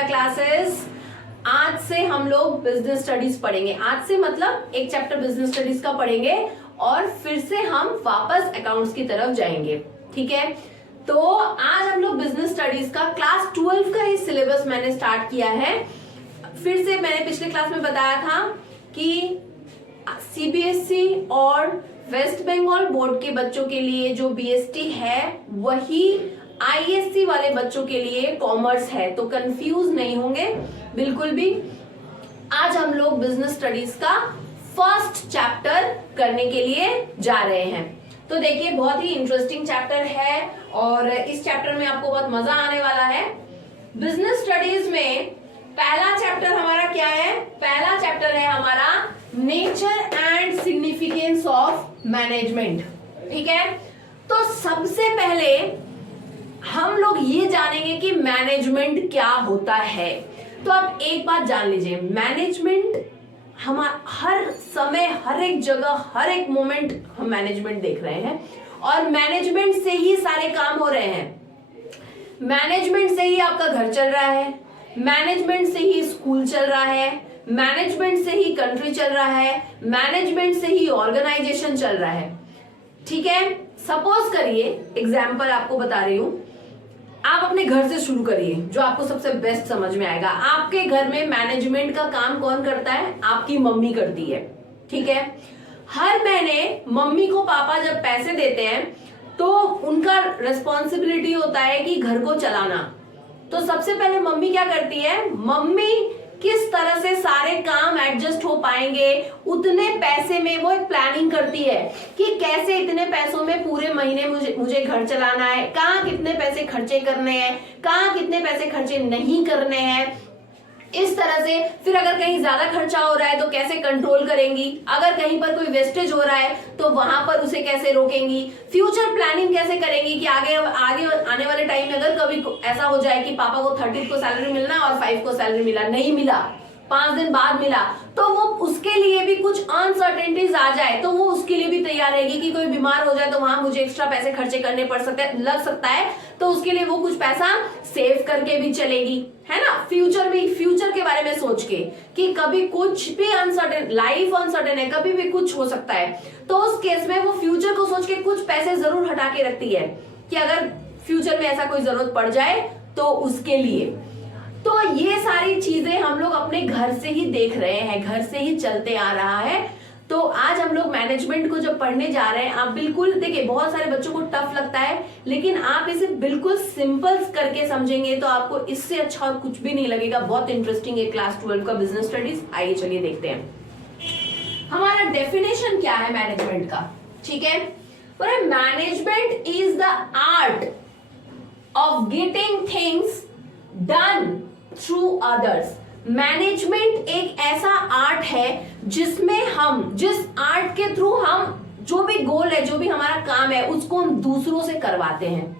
Dear classes, आज से हम लोग बिजनेस स्टडीज पढ़ेंगे। आज से मतलब एक चैप्टर बिजनेस स्टडीज का पढ़ेंगे और फिर से हम वापस अकाउंट्स की तरफ जाएंगे। ठीक है, तो आज हम लोग बिजनेस स्टडीज का क्लास 12 का ही सिलेबस मैंने स्टार्ट किया है। फिर से मैंने पिछले क्लास में बताया था कि सीबीएसई और वेस्ट बंगाल बोर्ड के बच्चों के लिए जो बीएसटी है वही आईएससी वाले बच्चों के लिए कॉमर्स है, तो कंफ्यूज नहीं होंगे बिल्कुल भी। आज हम लोग बिजनेस स्टडीज का फर्स्ट चैप्टर करने के लिए जा रहे हैं। तो देखिए, बहुत ही इंटरेस्टिंग चैप्टर है और इस चैप्टर में आपको बहुत मजा आने वाला है। बिजनेस स्टडीज में पहला चैप्टर हमारा क्या है? पहला चैप्टर है हमारा nature and significance of management. ठीक है, तो सबसे पहले हम लोग ये जानेंगे कि मैनेजमेंट क्या होता है। तो आप एक बात जान लीजिए, मैनेजमेंट हमारा हर समय, हर एक जगह, हर एक मोमेंट हम मैनेजमेंट देख रहे हैं और मैनेजमेंट से ही सारे काम हो रहे हैं। मैनेजमेंट से ही आपका घर चल रहा है, मैनेजमेंट से ही स्कूल चल रहा है, मैनेजमेंट से ही कंट्री चल रहा है, मैनेजमेंट से ही ऑर्गेनाइजेशन चल रहा है। ठीक है, सपोज करिए, एग्जाम्पल आपको बता रही हूं, आप अपने घर से शुरू करिए, जो आपको सबसे बेस्ट समझ में आएगा। आपके घर में मैनेजमेंट का काम कौन करता है? आपकी मम्मी करती है। ठीक है, हर महीने मम्मी को पापा जब पैसे देते हैं तो उनका रिस्पॉन्सिबिलिटी होता है कि घर को चलाना। तो सबसे पहले मम्मी क्या करती है? मम्मी किस तरह से सारे काम एडजस्ट हो पाएंगे उतने पैसे में वो एक प्लानिंग करती है कि कैसे इतने पैसों में पूरे महीने मुझे घर चलाना है, कहाँ कितने पैसे खर्चे करने हैं, कहाँ कितने पैसे खर्चे नहीं करने हैं। इस तरह से फिर अगर कहीं ज्यादा खर्चा हो रहा है तो कैसे कंट्रोल करेंगी, अगर कहीं पर कोई वेस्टेज हो रहा है तो वहां पर उसे कैसे रोकेंगी, फ्यूचर प्लानिंग कैसे करेंगी कि आगे आने वाले टाइम में अगर कभी ऐसा हो जाए कि पापा को 30 को सैलरी मिलना और 5 को सैलरी मिला, नहीं मिला, 5 दिन बाद मिला, तो वो उसके लिए भी कुछ अनसर्टेनिटीज आ जाए तो वो उसके लिए भी तैयार रहेगी कि कोई बीमार हो जाए तो वहां मुझे एक्स्ट्रा पैसे खर्चे करने लग सकता है, तो उसके लिए वो कुछ पैसा सेव करके भी चलेगी, है ना। फ्यूचर के बारे में सोच के कि कभी कुछ भी अनसर्टेन, लाइफ अनसर्टेन है, कभी भी कुछ हो सकता है, तो उस केस में वो फ्यूचर को सोच के कुछ पैसे जरूर हटा के रखती है कि अगर फ्यूचर में ऐसा कोई जरूरत पड़ जाए तो उसके लिए। तो ये सारी चीजें हम लोग अपने घर से ही देख रहे हैं, घर से ही चलते आ रहा है। तो आज हम लोग मैनेजमेंट को जब पढ़ने जा रहे हैं, आप बिल्कुल देखिए, बहुत सारे बच्चों को टफ लगता है, लेकिन आप इसे बिल्कुल सिंपल करके समझेंगे तो आपको इससे अच्छा और कुछ भी नहीं लगेगा। बहुत इंटरेस्टिंग है क्लास 12 का बिजनेस स्टडीज। आइए चलिए देखते हैं हमारा डेफिनेशन क्या है मैनेजमेंट का। ठीक है, management is the art of getting things done through others. Management एक ऐसा आर्ट है जिस आर्ट के थ्रू हम जो भी गोल है, जो भी हमारा काम है, उसको हम दूसरों से करवाते हैं।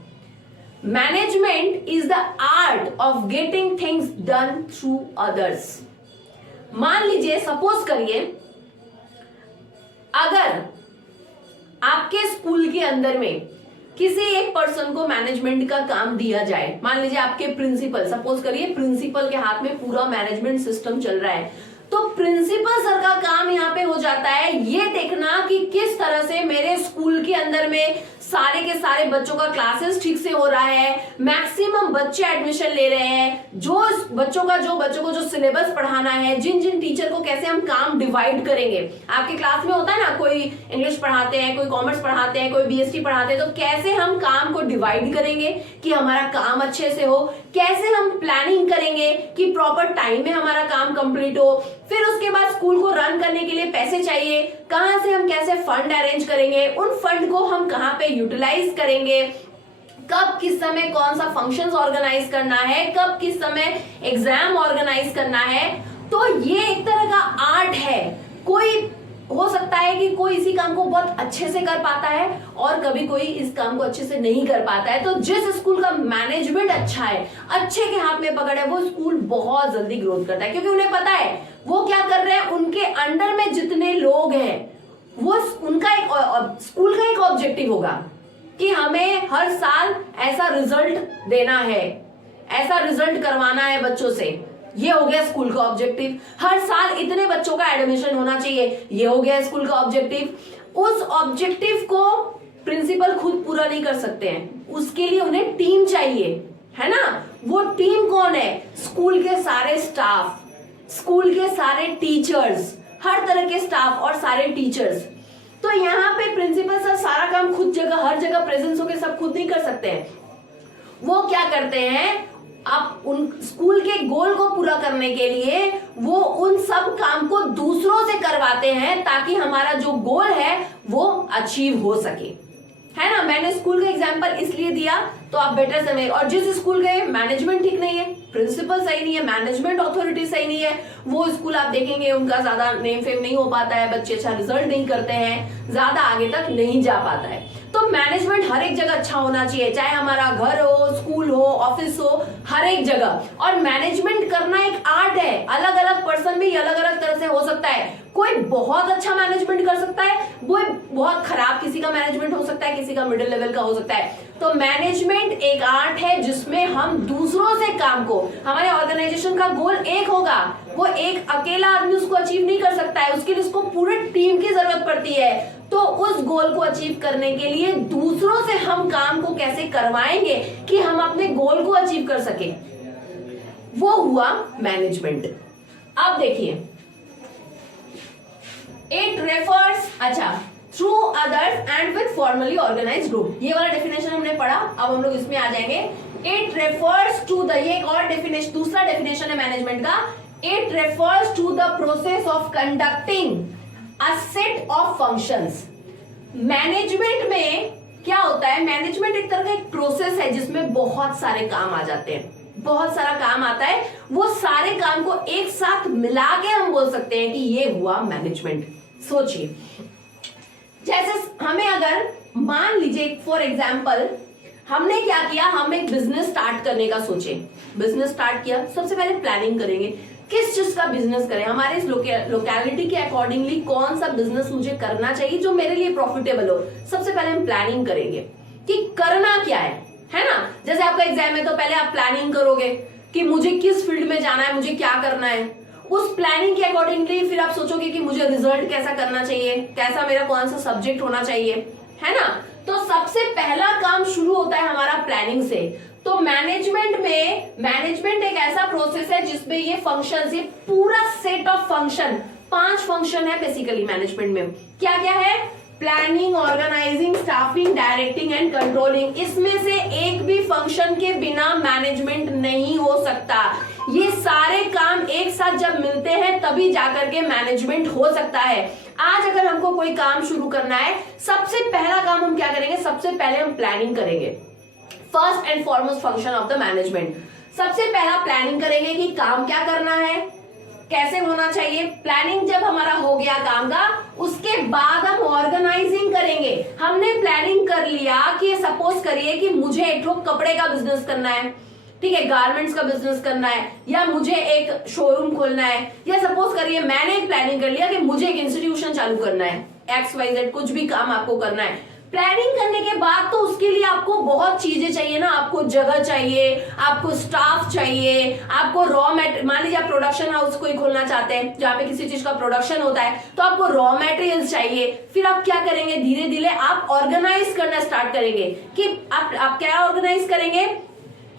Management is the art of getting things done through others. मान लीजिए, सपोज करिए, अगर आपके स्कूल के अंदर में किसी एक पर्सन को मैनेजमेंट का काम दिया जाए, मान लीजिए आपके प्रिंसिपल, सपोज करिए प्रिंसिपल के हाथ में पूरा मैनेजमेंट सिस्टम चल रहा है, तो प्रिंसिपल सर का काम यहाँ पे हो जाता है ये देखना कि किस तरह से मेरे स्कूल के अंदर में सारे के सारे बच्चों का क्लासेस ठीक से हो रहा है, मैक्सिमम बच्चे एडमिशन ले रहे हैं, जो बच्चों को जो सिलेबस पढ़ाना है, जिन जिन टीचर को कैसे हम काम डिवाइड करेंगे। आपके क्लास में होता है ना, कोई इंग्लिश पढ़ाते हैं, कोई कॉमर्स पढ़ाते हैं, कोई बीएसटी पढ़ाते हैं, तो कैसे हम काम को डिवाइड करेंगे कि हमारा काम अच्छे से हो, कैसे हम प्लानिंग करेंगे कि प्रॉपर टाइम में हमारा काम कंप्लीट हो। फिर उसके बाद स्कूल को रन करने के लिए पैसे चाहिए, कहां से हम कैसे फंड अरेंज करेंगे, उन फंड को हम कहां पे यूटिलाइज करेंगे, कब किस समय कौन सा फंक्शंस ऑर्गेनाइज करना है, कब किस समय एग्जाम ऑर्गेनाइज करना है। तो ये एक तरह का आर्ट है। कोई हो सकता है कि कोई इसी काम को बहुत अच्छे से कर पाता है और कभी कोई इस काम को अच्छे से नहीं कर पाता है। तो जिस स्कूल का मैनेजमेंट अच्छा है, अच्छे के हाथ में पकड़ है, वो स्कूल बहुत जल्दी ग्रोथ करता है, क्योंकि उन्हें पता है वो क्या कर रहे हैं। उनके अंडर में जितने लोग हैं, वो उनका एक स्कूल का एक ऑब्जेक्टिव होगा कि हमें हर साल ऐसा रिजल्ट देना है, ऐसा रिजल्ट करवाना है बच्चों से, ये हो गया स्कूल का ऑब्जेक्टिव। हर साल इतने बच्चों का एडमिशन होना चाहिए, ये हो गया स्कूल का ऑब्जेक्टिव। उस ऑब्जेक्टिव को प्रिंसिपल खुद पूरा नहीं कर सकते हैं, उसके लिए उन्हें टीम चाहिए, है ना। वो टीम कौन है? स्कूल के सारे स्टाफ, स्कूल के सारे टीचर्स, हर तरह के स्टाफ और सारे टीचर्स। तो यहाँ पे प्रिंसिपल सर सारा काम खुद जगह हर जगह प्रेजेंस होकर सब खुद नहीं कर सकते हैं। वो क्या करते हैं, आप उन स्कूल के गोल को पूरा करने के लिए वो उन सब काम को दूसरों से करवाते हैं ताकि हमारा जो गोल है वो अचीव हो सके, है ना। मैंने स्कूल का एग्जांपल इसलिए दिया तो आप बेटर समझे। और जिस स्कूल के मैनेजमेंट ठीक नहीं है, प्रिंसिपल सही नहीं है, मैनेजमेंट अथॉरिटी सही नहीं है, वो स्कूल आप देखेंगे उनका ज्यादा नेम फेम नहीं हो पाता है, बच्चे अच्छा रिजल्ट नहीं करते हैं, ज्यादा आगे तक नहीं जा पाता है। तो मैनेजमेंट हर एक जगह अच्छा होना चाहिए, चाहे हमारा घर हो, स्कूल हो, ऑफिस हो, हर एक जगह। और मैनेजमेंट करना एक आर्ट है, अलग अलग पर्सन भी अलग अलग तरह से हो सकता है। कोई बहुत अच्छा मैनेजमेंट कर सकता है, कोई बहुत खराब किसी का मैनेजमेंट हो सकता है, किसी का मिडिल लेवल का हो सकता है। तो मैनेजमेंट एक आर्ट है जिसमें हम दूसरों से काम को, हमारे ऑर्गेनाइजेशन का गोल एक होगा, वो एक अकेला आदमी उसको अचीव नहीं कर सकता है, उसके लिए उसको पूरे टीम की जरूरत पड़ती है। तो उस गोल को अचीव करने के लिए दूसरों से हम काम को कैसे करवाएंगे कि हम अपने गोल को अचीव कर सके, वो हुआ मैनेजमेंट। अब देखिए, इट रेफर्स, अच्छा, through others and with formally organised group, ये वाला डेफिनेशन हमने पढ़ा। अब हम लोग इसमें आ जाएंगे। इट रेफर्स टू द, ये एक और डेफिनेशन, दूसरा डेफिनेशन है मैनेजमेंट का। It refers to the process of conducting a set of functions. Management में क्या होता है, मैनेजमेंट एक तरह का एक प्रोसेस है जिसमें बहुत सारे काम आ जाते हैं, बहुत सारा काम आता है। वो सारे काम को एक साथ मिला के हम बोल सकते हैं कि ये हुआ मैनेजमेंट। सोचिए, जैसे हमें अगर मान लीजिए फॉर एग्जाम्पल हमने क्या किया, हम एक बिजनेस स्टार्ट करने का सोचे, बिजनेस स्टार्ट किया, सबसे पहले प्लानिंग करेंगे किस चीज का बिजनेस करें, हमारे इस लोकेलिटी के अकॉर्डिंगली कौन सा बिजनेस मुझे करना चाहिए जो मेरे लिए प्रॉफिटेबल हो। सबसे पहले हम प्लानिंग करेंगे कि करना क्या है ना। जैसे आपका एग्जाम है तो पहले आप प्लानिंग करोगे कि मुझे किस फील्ड में जाना है, मुझे क्या करना है। उस प्लानिंग के अकॉर्डिंगली फिर आप सोचोगे कि मुझे रिजल्ट कैसा करना चाहिए, कैसा मेरा कौन सा सब्जेक्ट होना चाहिए, है ना। तो सबसे पहला काम शुरू होता है हमारा प्लानिंग से। तो मैनेजमेंट में, मैनेजमेंट एक ऐसा प्रोसेस है जिसमें ये फंक्शंस, ये पूरा सेट ऑफ फंक्शन, 5 फंक्शन है बेसिकली मैनेजमेंट में। क्या क्या है? Planning, organising, staffing, directing and controlling. इसमें से एक भी फंक्शन के बिना मैनेजमेंट नहीं हो सकता। ये सारे काम एक साथ जब मिलते हैं तभी जाकर के मैनेजमेंट हो सकता है। आज अगर हमको कोई काम शुरू करना है, सबसे पहला काम हम क्या करेंगे, सबसे पहले हम प्लानिंग करेंगे। First and foremost function of the management, सबसे पहला प्लानिंग करेंगे कि काम क्या करना है, कैसे होना चाहिए। प्लानिंग जब हमारा हो गया काम का, उसके बाद हम ऑर्गेनाइजिंग करेंगे। हमने प्लानिंग कर लिया कि सपोज करिए कि मुझे एक कपड़े का बिजनेस करना है, ठीक है, गारमेंट्स का बिजनेस करना है, या मुझे एक शोरूम खोलना है, या सपोज करिए मैंने एक प्लानिंग कर लिया कि मुझे एक इंस्टीट्यूशन चालू करना है, XYZ कुछ भी काम आपको करना है। प्लानिंग करने के बाद तो उसके लिए आपको बहुत चीजें चाहिए ना, आपको जगह चाहिए, आपको स्टाफ चाहिए, आपको रॉ मैटेरियल, मान लीजिए आप प्रोडक्शन हाउस कोई खोलना चाहते हैं जहां पे किसी चीज का प्रोडक्शन होता है, तो आपको रॉ मैटेरियल्स चाहिए। फिर आप क्या करेंगे, धीरे धीरे आप ऑर्गेनाइज करना स्टार्ट करेंगे कि आप क्या ऑर्गेनाइज करेंगे।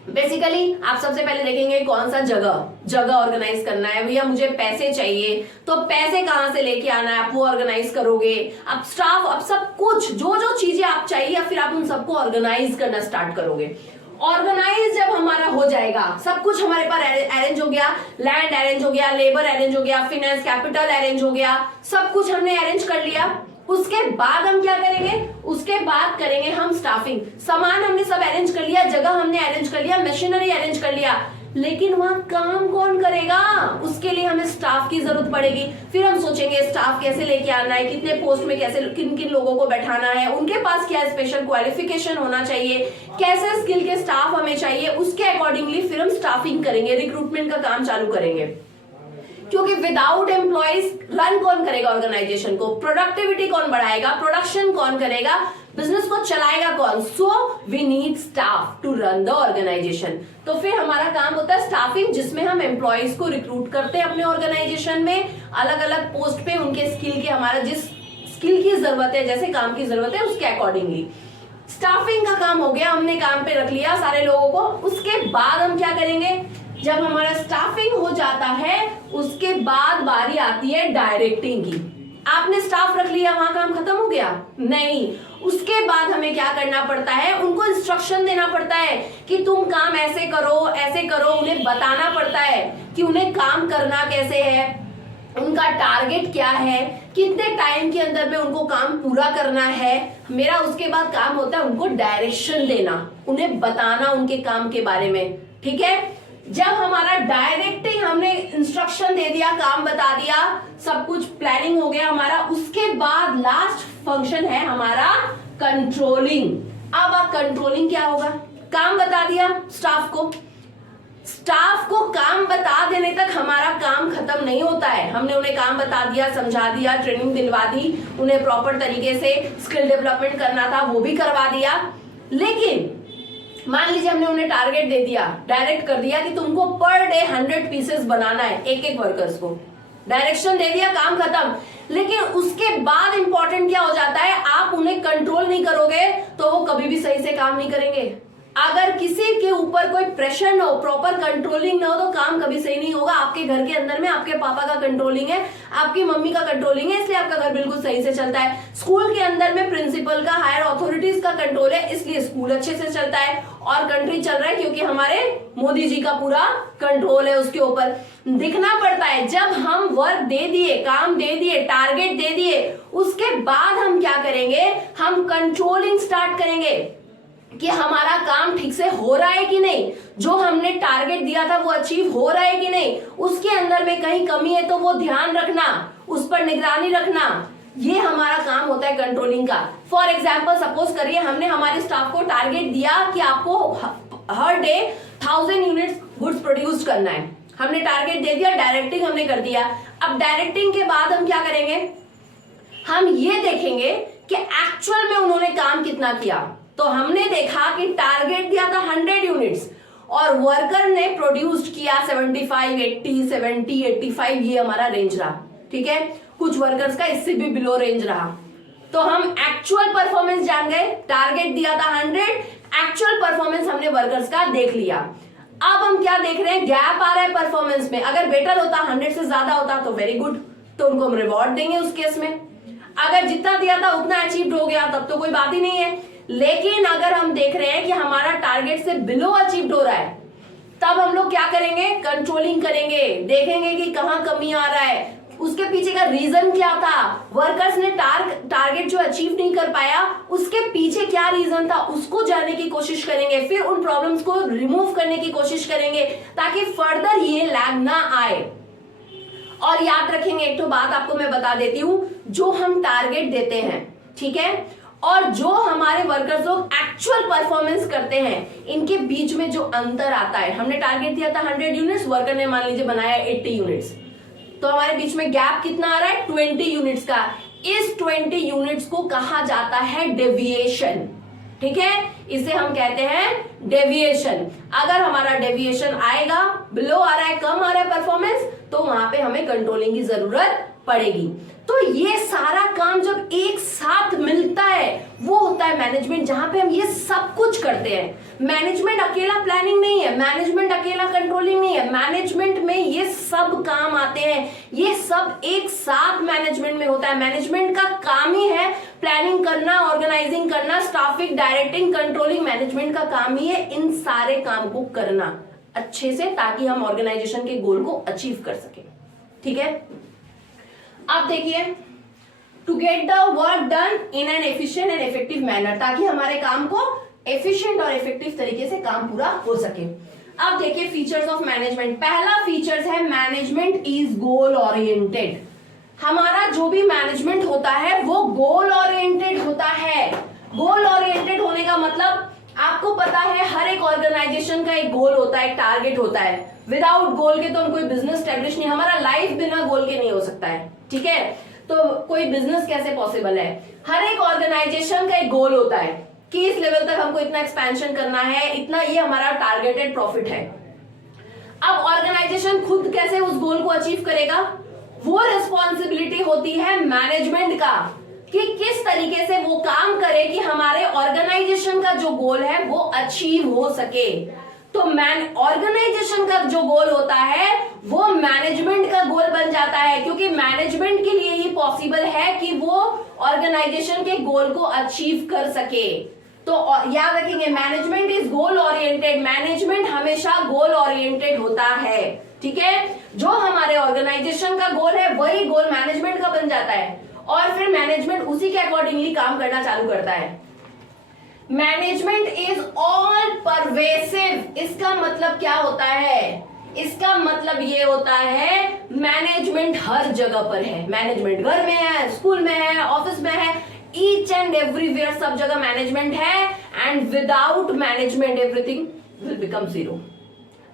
बेसिकली आप सबसे पहले देखेंगे कौन सा जगह ऑर्गेनाइज करना है, भैया मुझे पैसे चाहिए तो पैसे कहां से लेके आना है, आप वो ऑर्गेनाइज करोगे। अब स्टाफ, अब सब कुछ जो जो चीजें आप चाहिए, फिर आप उन सबको ऑर्गेनाइज करना स्टार्ट करोगे। ऑर्गेनाइज जब हमारा हो जाएगा, सब कुछ हमारे पास अरेंज हो गया, लैंड अरेंज हो गया, लेबर अरेंज हो गया, फाइनेंस कैपिटल अरेंज हो गया, सब कुछ हमने अरेंज कर लिया। उसके बाद हम क्या करेंगे, उसके बाद करेंगे हम स्टाफिंग। सामान हमने सब अरेंज कर लिया, जगह हमने अरेंज कर लिया, मशीनरी अरेंज कर लिया, लेकिन वहां काम कौन करेगा, उसके लिए हमें स्टाफ की जरूरत पड़ेगी। फिर हम सोचेंगे स्टाफ कैसे लेके आना है, कितने पोस्ट में कैसे किन किन लोगों को बैठाना है, उनके पास क्या स्पेशल क्वालिफिकेशन होना चाहिए, कैसे स्किल के स्टाफ हमें चाहिए, उसके अकॉर्डिंगली फिर हम स्टाफिंग करेंगे, रिक्रूटमेंट का काम चालू करेंगे। क्योंकि विदाउट एम्प्लॉइज रन कौन करेगा ऑर्गेनाइजेशन को, प्रोडक्टिविटी कौन बढ़ाएगा, प्रोडक्शन कौन करेगा, बिजनेस को चलाएगा कौन। So we need staff to run the organisation. तो फिर हमारा काम होता है स्टाफिंग, जिसमें हम एम्प्लॉइज को रिक्रूट करते हैं अपने ऑर्गेनाइजेशन में अलग अलग पोस्ट पे, उनके स्किल के, हमारा जिस स्किल की जरूरत है, जैसे काम की जरूरत है उसके अकॉर्डिंगली। स्टाफिंग का काम हो गया, हमने काम पे रख लिया सारे लोगों को। उसके बाद हम क्या करेंगे, जब हमारा स्टाफिंग हो जाता है उसके बाद बारी आती है डायरेक्टिंग की। आपने स्टाफ रख लिया, वहां काम खत्म हो गया? नहीं, उसके बाद हमें क्या करना पड़ता है, उनको इंस्ट्रक्शन देना पड़ता है कि तुम काम ऐसे करो ऐसे करो। उन्हें बताना पड़ता है कि उन्हें काम करना कैसे है, उनका टारगेट क्या है, कितने टाइम के अंदर में उनको काम पूरा करना है। मेरा उसके बाद काम होता है उनको डायरेक्शन देना, उन्हें बताना उनके काम के बारे में। ठीक है, जब हमारा डायरेक्टिंग, हमने इंस्ट्रक्शन दे दिया, काम बता दिया, सब कुछ प्लानिंग हो गया हमारा, उसके बाद लास्ट फंक्शन है हमारा कंट्रोलिंग। अब कंट्रोलिंग क्या होगा, काम बता दिया स्टाफ को काम बता देने तक हमारा काम खत्म नहीं होता है। हमने उन्हें काम बता दिया, समझा दिया, ट्रेनिंग दिलवा दी, उन्हें प्रॉपर तरीके से स्किल डेवलपमेंट करना था वो भी करवा दिया। लेकिन मान लीजिए हमने उन्हें टारगेट दे दिया, डायरेक्ट कर दिया कि तुमको पर डे 100 पीसेस बनाना है, एक एक वर्कर्स को डायरेक्शन दे दिया, काम खत्म। लेकिन उसके बाद इंपॉर्टेंट क्या हो जाता है, आप उन्हें कंट्रोल नहीं करोगे तो वो कभी भी सही से काम नहीं करेंगे। अगर किसी के ऊपर कोई प्रेशर ना हो, प्रॉपर कंट्रोलिंग ना हो, तो काम कभी सही नहीं होगा। आपके घर के अंदर में आपके पापा का कंट्रोलिंग है, आपकी मम्मी का कंट्रोलिंग है, इसलिए आपका घर बिल्कुल सही से चलता है। स्कूल के अंदर में प्रिंसिपल का, हायर अथॉरिटीज का कंट्रोल है, इसलिए स्कूल अच्छे से चलता है और कंट्री चल रहा है, क्योंकि हमारे मोदी जी का पूरा कंट्रोल है उसके ऊपर। दिखना पड़ता है, जब हम वर्क दे दिए, काम दे दिए, टारगेट दे दिए, उसके बाद हम क्या करेंगे, हम कंट्रोलिंग स्टार्ट करेंगे कि हमारा काम ठीक से हो रहा है कि नहीं, जो हमने टारगेट दिया था वो अचीव हो रहा है कि नहीं, उसके अंदर में कहीं कमी है तो वो ध्यान रखना, उस पर निगरानी रखना, ये हमारा काम होता है कंट्रोलिंग का। फॉर एग्जाम्पल, सपोज करिए हमने हमारे स्टाफ को टारगेट दिया कि आपको हर डे 1000 यूनिट्स गुड्स प्रोड्यूस करना है। हमने टारगेट दे दिया, डायरेक्टिंग हमने कर दिया। अब डायरेक्टिंग के बाद हम क्या करेंगे, हम ये देखेंगे कि एक्चुअल में उन्होंने काम कितना किया। तो हमने देखा कि टारगेट दिया था 100 यूनिट्स और वर्कर ने प्रोड्यूस्ड किया 75, 80, 70, 85, ये हमारा रेंज रहा। ठीक है, कुछ वर्कर्स का इससे भी बिलो रेंज रहा। तो हम एक्चुअल परफॉर्मेंस जान गए, टारगेट दिया था 100, एक्चुअल परफॉर्मेंस हमने वर्कर्स का देख लिया। अब हम क्या देख रहे हैं, गैप आ रहा है परफॉर्मेंस में। अगर बेटर होता, 100 से ज्यादा होता तो वेरी गुड, तो उनको हम रिवॉर्ड देंगे उस केस में। अगर जितना दिया था उतना अचीव हो गया तब तो कोई बात ही नहीं है। लेकिन अगर हम देख रहे हैं कि हमारा टारगेट से बिलो अचीव हो रहा है, तब हम लोग क्या करेंगे, कंट्रोलिंग करेंगे, देखेंगे कि कहां कमी आ रहा है, उसके पीछे का रीजन क्या था, वर्कर्स ने टारगेट जो अचीव नहीं कर पाया उसके पीछे क्या रीजन था, उसको जानने की कोशिश करेंगे। फिर उन प्रॉब्लम्स को रिमूव करने की कोशिश करेंगे ताकि फर्दर ये लैग ना आए। और याद रखेंगे, एक तो बात आपको मैं बता देती हूं, जो हम टारगेट देते हैं, ठीक है, और जो हमारे वर्कर्स लोग एक्चुअल परफॉर्मेंस करते हैं, इनके बीच में जो अंतर आता है, हमने टारगेट दिया था 100 यूनिट्स, वर्कर ने मान लीजिए बनाया 80 यूनिट्स, तो हमारे बीच में गैप कितना आ रहा है, 20 यूनिट्स का। इस 20 यूनिट्स को कहा जाता है डेविएशन। ठीक है, इसे हम कहते हैं डेविएशन। अगर हमारा डेविएशन आएगा, बिलो आ रहा है, कम आ रहा है परफॉर्मेंस, तो वहां पे हमें कंट्रोलिंग की जरूरत पड़ेगी। तो ये सारा काम जब एक साथ मिलता है वो होता है मैनेजमेंट, जहां पे हम ये सब कुछ करते हैं। मैनेजमेंट अकेला प्लानिंग नहीं है, मैनेजमेंट अकेला कंट्रोलिंग नहीं है, मैनेजमेंट में ये सब काम आते हैं, ये सब एक साथ मैनेजमेंट में होता है। मैनेजमेंट का काम ही है प्लानिंग करना, ऑर्गेनाइजिंग करना, स्टाफिंग, डायरेक्टिंग, कंट्रोलिंग, मैनेजमेंट का काम ही है इन सारे काम को करना अच्छे से, ताकि हम ऑर्गेनाइजेशन के गोल को अचीव कर सके। ठीक है, अब देखिए, to get the work done in an efficient and effective manner, ताकि हमारे काम को एफिशिएंट और इफेक्टिव तरीके से काम पूरा हो सके। अब देखिए फीचर्स ऑफ मैनेजमेंट। पहला फीचर्स है मैनेजमेंट इज गोल ओरिएंटेड। हमारा जो भी मैनेजमेंट होता है वो गोल ओरिएंटेड होता है। गोल ओरिएंटेड होने का मतलब, आप आपको पता है हर एक ऑर्गेनाइजेशन का एक गोल होता है, एक टारगेट होता है। विदाउट गोल के तो हम कोई बिजनेस स्टैब्लिश नहीं, हमारा लाइफ बिना गोल के नहीं हो सकता है, ठीक है। तो कोई बिजनेस कैसे पॉसिबल है? हर एक ऑर्गेनाइजेशन का एक गोल होता है कि इस लेवल तक हमको इतना एक्सपेंशन करना है, इतना ये हमारा टारगेटेड प्रॉफिट है। अब ऑर्गेनाइजेशन खुद कैसे उस गोल को अचीव करेगा? वो रिस्पॉन्सिबिलिटी होती है मैनेजमेंट का कि किस तरीके से वो काम करे कि हमारे ऑर्गेनाइजेशन का जो गोल है वो अचीव हो सके। तो ऑर्गेनाइजेशन का जो गोल होता है वो मैनेजमेंट का गोल बन जाता है, क्योंकि मैनेजमेंट के लिए ही पॉसिबल है कि वो ऑर्गेनाइजेशन के गोल को अचीव कर सके। तो याद रखेंगे, management is goal oriented, management हमेशा गोल ओरिएंटेड होता है, ठीक है। जो हमारे ऑर्गेनाइजेशन का गोल है वही गोल मैनेजमेंट का बन जाता है और फिर मैनेजमेंट उसी के अकॉर्डिंगली काम करना चालू करता है। Management is all pervasive. इसका मतलब क्या होता है? इसका मतलब ये होता है मैनेजमेंट हर जगह पर है। मैनेजमेंट घर में है, स्कूल में है, ऑफिस में है, ईच एंड एवरीवेयर सब जगह मैनेजमेंट है। And without management everything will become zero.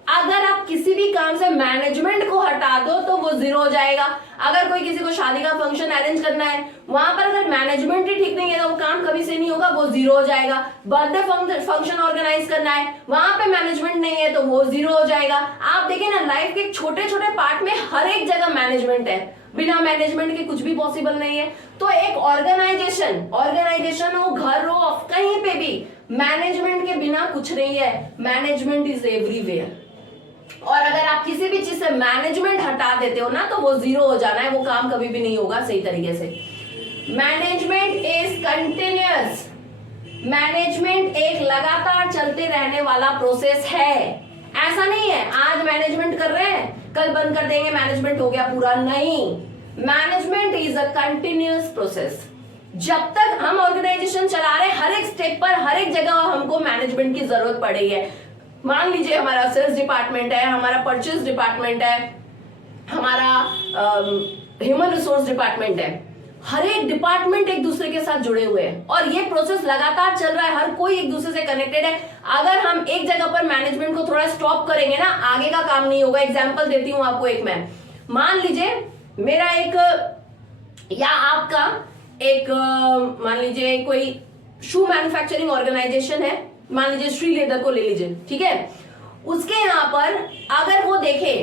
अगर आप किसी भी काम से मैनेजमेंट को हटा दो तो वो जीरो हो जाएगा। अगर कोई किसी को शादी का फंक्शन अरेंज करना है, वहां पर अगर मैनेजमेंट ही ठीक नहीं है तो वो काम कभी से नहीं होगा, वो जीरो हो जाएगा। बर्थडे फंक्शन ऑर्गेनाइज करना है, वहां पे मैनेजमेंट नहीं है तो वो जीरो हो जाएगा। आप देखें ना, लाइफ के छोटे छोटे पार्ट में हर एक जगह मैनेजमेंट है, बिना मैनेजमेंट के कुछ भी पॉसिबल नहीं है। तो एक ऑर्गेनाइजेशन हो, घर हो, कहीं पे भी मैनेजमेंट के बिना कुछ नहीं है। Management is everywhere. और अगर आप किसी भी चीज से मैनेजमेंट हटा देते हो ना तो वो जीरो हो जाना है, वो काम कभी भी नहीं होगा सही तरीके से। Management is continuous. मैनेजमेंट एक लगातार चलते रहने वाला प्रोसेस है। ऐसा नहीं है आज मैनेजमेंट कर रहे हैं कल बंद कर देंगे, मैनेजमेंट हो गया पूरा, नहीं। Management is a continuous process. जब तक हम ऑर्गेनाइजेशन चला रहे हैं, हर एक स्टेप पर, हर एक जगह हमको मैनेजमेंट की जरूरत पड़ी है। मान लीजिए हमारा सेल्स डिपार्टमेंट है, हमारा परचेज डिपार्टमेंट है, हमारा ह्यूमन रिसोर्स डिपार्टमेंट है। हर एक डिपार्टमेंट एक दूसरे के साथ जुड़े हुए हैं और ये प्रोसेस लगातार चल रहा है, हर कोई एक दूसरे से कनेक्टेड है। अगर हम एक जगह पर मैनेजमेंट को थोड़ा स्टॉप करेंगे ना, आगे का काम नहीं होगा। एग्जांपल देती हूं आपको एक मैं। मान लीजिए मेरा एक या आपका एक मान लीजिए कोई शू मैन्युफैक्चरिंग ऑर्गेनाइजेशन है, मान लीजिए श्री लेदर को ले लीजिए, ठीक है। उसके यहाँ पर अगर वो देखे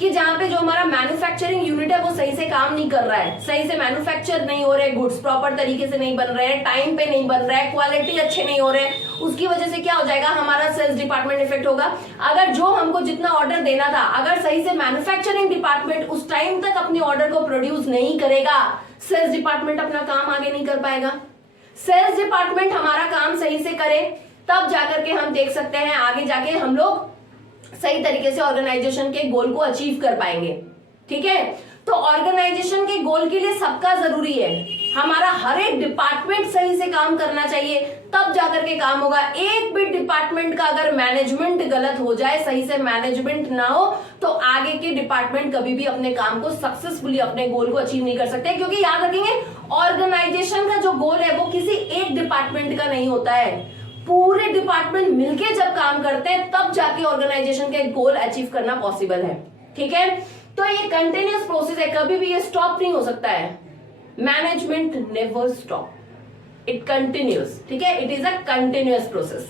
कि जहां पे जो हमारा मैन्युफैक्चरिंग यूनिट है वो सही से काम नहीं कर रहा है, सही से मैन्युफैक्चर नहीं हो रहे, गुड्स प्रॉपर तरीके से नहीं बन रहे हैं, टाइम पे नहीं बन रहा है, क्वालिटी अच्छे नहीं हो रहे, उसकी वजह से क्या हो जाएगा, हमारा सेल्स डिपार्टमेंट इफेक्ट होगा। अगर जो हमको जितना ऑर्डर देना था, अगर सही से मैन्युफैक्चरिंग डिपार्टमेंट उस टाइम तक अपने ऑर्डर को प्रोड्यूस नहीं करेगा, सेल्स डिपार्टमेंट अपना काम आगे नहीं कर पाएगा। सेल्स डिपार्टमेंट हमारा काम सही से करे तब जाकर के हम देख सकते हैं आगे जाके हम लोग सही तरीके से ऑर्गेनाइजेशन के गोल को अचीव कर पाएंगे, ठीक है। तो ऑर्गेनाइजेशन के गोल के लिए सबका जरूरी है, हमारा हर एक डिपार्टमेंट सही से काम करना चाहिए, तब जाकर के काम होगा। एक भी डिपार्टमेंट का अगर मैनेजमेंट गलत हो जाए, सही से मैनेजमेंट ना हो, तो आगे के डिपार्टमेंट कभी भी अपने काम को सक्सेसफुली, अपने गोल को अचीव नहीं कर सकते। क्योंकि याद रखेंगे, ऑर्गेनाइजेशन का जो गोल है वो किसी एक डिपार्टमेंट का नहीं होता है, पूरे डिपार्टमेंट मिलके जब काम करते हैं तब जाके ऑर्गेनाइजेशन के गोल अचीव करना पॉसिबल है, ठीक है। तो ये कंटिन्यूअस प्रोसेस है, कभी भी ये स्टॉप नहीं हो सकता है। Management never stop, it continuous, ठीक है, it is a continuous process.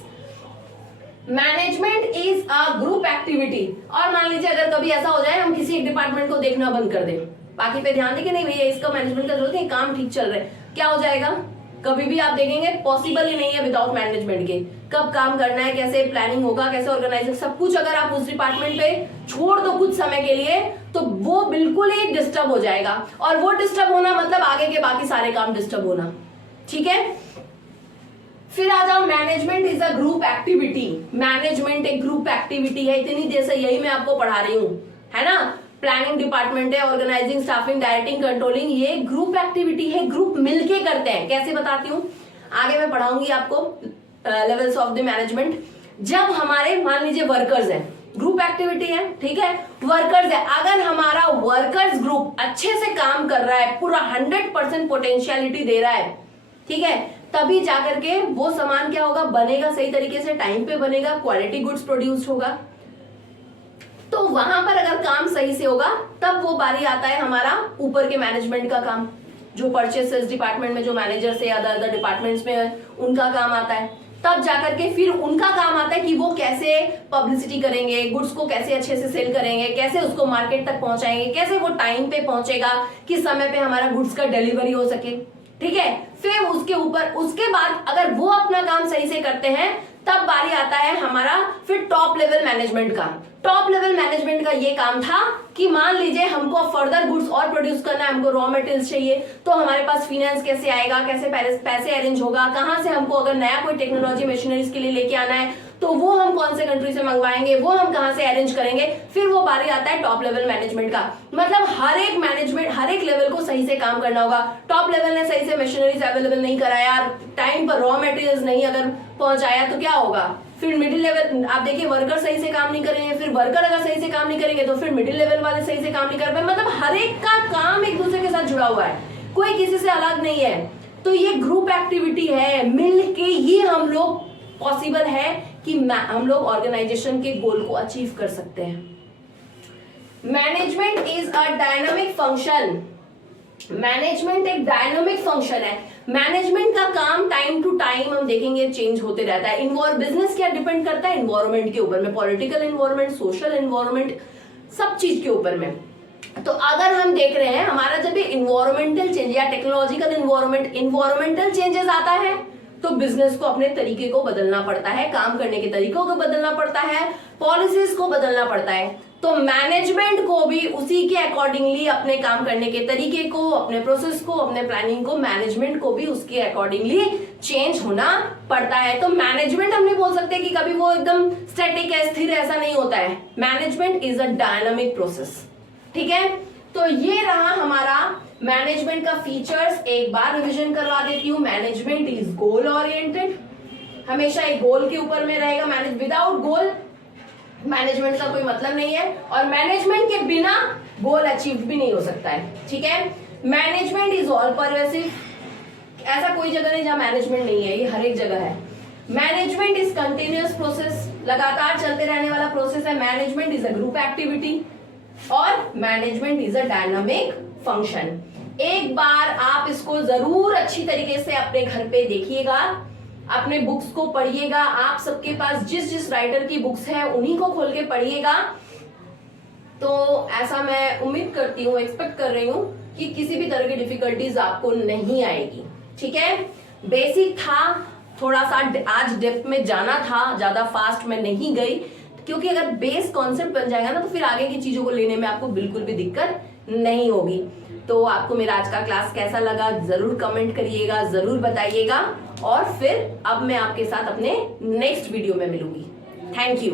Management is a group activity. और मान लीजिए अगर कभी ऐसा हो जाए हम किसी एक डिपार्टमेंट को देखना बंद कर दें, बाकी पे ध्यान दें कि नहीं भैया इसका मैनेजमेंट का जरूरत है, काम ठीक चल रहा है, क्या हो जाएगा, कभी भी आप देखेंगे पॉसिबल ही नहीं है विदाउट मैनेजमेंट के। कब काम करना है, कैसे प्लानिंग होगा, कैसे ऑर्गेनाइज, सब कुछ अगर आप उस डिपार्टमेंट पे छोड़ दो कुछ समय के लिए तो वो बिल्कुल ही डिस्टर्ब हो जाएगा। और वो डिस्टर्ब होना मतलब आगे के बाकी सारे काम डिस्टर्ब होना, ठीक है। फिर आ जाओ, management is a group activity. Management एक ग्रुप एक्टिविटी है, इतनी देर से यही मैं आपको पढ़ा रही हूं, है ना। प्लानिंग डिपार्टमेंट है, ऑर्गेनाइजिंग, स्टाफिंग, डायरेक्टिंग, कंट्रोलिंग, ये ग्रुप एक्टिविटी है, ग्रुप मिलके करते हैं। कैसे बताती हूँ, आगे मैं पढ़ाऊंगी आपको लेवल्स ऑफ द मैनेजमेंट। जब हमारे मान लीजिए वर्कर्स हैं, ग्रुप एक्टिविटी है, ठीक है, वर्कर्स है, अगर हमारा वर्कर्स ग्रुप अच्छे से काम कर रहा है, पूरा 100% पोटेंशियलिटी दे रहा है, ठीक है, तभी जाकर के वो सामान क्या होगा, बनेगा सही तरीके से, टाइम पे बनेगा, क्वालिटी गुड्स प्रोड्यूस होगा। तो वहां पर अगर काम सही से होगा तब वो बारी आता है हमारा ऊपर के मैनेजमेंट का काम, जो परचेसेस डिपार्टमेंट में जो मैनेजर से अदर अदर डिपार्टमेंट्स में उनका काम आता है। तब जाकर के फिर उनका काम आता है कि वो कैसे पब्लिसिटी करेंगे, गुड्स को कैसे अच्छे से सेल करेंगे, कैसे उसको मार्केट तक पहुंचाएंगे, कैसे वो टाइम पे पहुंचेगा, किस समय पे हमारा गुड्स का डिलीवरी हो सके। ठीक है, फिर उसके बाद अगर वो अपना काम सही से करते हैं तब बारी आता है हमारा फिर टॉप लेवल मैनेजमेंट का। टॉप लेवल मैनेजमेंट का ये काम था कि मान लीजिए हमको फर्दर गुड्स और प्रोड्यूस करना है, हमको रॉ मटेरियल्स चाहिए, तो हमारे पास फाइनेंस कैसे आएगा, कैसे पैसे अरेंज होगा, कहां से हमको अगर नया कोई टेक्नोलॉजी मशीनरीज के लिए लेके आना है तो वो हम कौन से कंट्री से मंगवाएंगे, वो हम कहां से अरेंज करेंगे। फिर वो बारी आता है टॉप लेवल मैनेजमेंट का। मतलब हर एक मैनेजमेंट हर एक लेवल को सही से काम करना होगा। टॉप लेवल ने सही से मशीनरीज अवेलेबल नहीं कराया, टाइम पर रॉ मटेरियल्स नहीं अगर पहुंचाया तो क्या होगा, फिर मिडिल लेवल आप देखिए वर्कर सही से काम नहीं करेंगे, फिर वर्कर अगर सही से काम नहीं करेंगे तो फिर मिडिल लेवल वाले सही से काम नहीं कर पाए। मतलब हर एक का काम एक दूसरे के साथ जुड़ा हुआ है, कोई किसी से अलग नहीं है। तो ये ग्रुप एक्टिविटी है, मिल के ये हम लोग पॉसिबल है कि हम लोग ऑर्गेनाइजेशन के गोल को अचीव कर सकते हैं। Management is a dynamic function. Management एक डायनामिक फंक्शन है। मैनेजमेंट का काम टाइम टू टाइम हम देखेंगे चेंज होते रहता है। बिजनेस क्या डिपेंड करता है, इन्वायरमेंट के ऊपर में, पॉलिटिकल इन्वायरमेंट, सोशल इन्वायरमेंट, सब चीज के ऊपर में। तो अगर हम देख रहे हैं हमारा जब भी इन्वायरमेंटल चेंज या टेक्नोलॉजिकल इन्वायरमेंटल चेंजेस आता है तो बिजनेस को अपने तरीके को बदलना पड़ता है, काम करने के तरीकों को बदलना पड़ता है, पॉलिसीज को बदलना पड़ता है। तो मैनेजमेंट को भी उसी के अकॉर्डिंगली अपने काम करने के तरीके को, अपने प्रोसेस को, अपने प्लानिंग को, मैनेजमेंट को भी उसके अकॉर्डिंगली चेंज होना पड़ता है। तो मैनेजमेंट हम नहीं बोल सकते कि कभी वो एकदम स्टैटिक है, स्थिर, ऐसा नहीं होता है। Management is a dynamic process. ठीक है, तो ये रहा हमारा मैनेजमेंट का फीचर्स। एक बार रिवीजन करवा देती हूँ। मैनेजमेंट इज गोल ओरिएंटेड, हमेशा एक गोल के ऊपर में रहेगा। विदाउट गोल मैनेजमेंट का कोई मतलब नहीं है, और मैनेजमेंट के बिना गोल अचीव भी नहीं हो सकता है। ठीक है, मैनेजमेंट इज ऑल परवेसिव, ऐसा कोई जगह नहीं जहां मैनेजमेंट नहीं है, ये हर एक जगह है। मैनेजमेंट इज कंटिन्यूअस प्रोसेस, लगातार चलते रहने वाला प्रोसेस है। Management is a group activity, और management is a dynamic function. एक बार आप इसको जरूर अच्छी तरीके से अपने घर पे देखिएगा, अपने बुक्स को पढ़िएगा। आप सबके पास जिस जिस राइटर की बुक्स है उन्हीं को खोल के पढ़िएगा। तो ऐसा मैं उम्मीद करती हूँ, एक्सपेक्ट कर रही हूँ कि किसी भी तरह की डिफिकल्टीज आपको नहीं आएगी। ठीक है, बेसिक था, थोड़ा सा आज डेप्थ में जाना था, ज्यादा फास्ट में नहीं गई, क्योंकि अगर बेस कॉन्सेप्ट बन जाएगा ना तो फिर आगे की चीजों को लेने में आपको बिल्कुल भी दिक्कत नहीं होगी। तो आपको मेरा आज का क्लास कैसा लगा जरूर कमेंट करिएगा, जरूर बताइएगा, और फिर अब मैं आपके साथ अपने नेक्स्ट वीडियो में मिलूंगी। Thank you.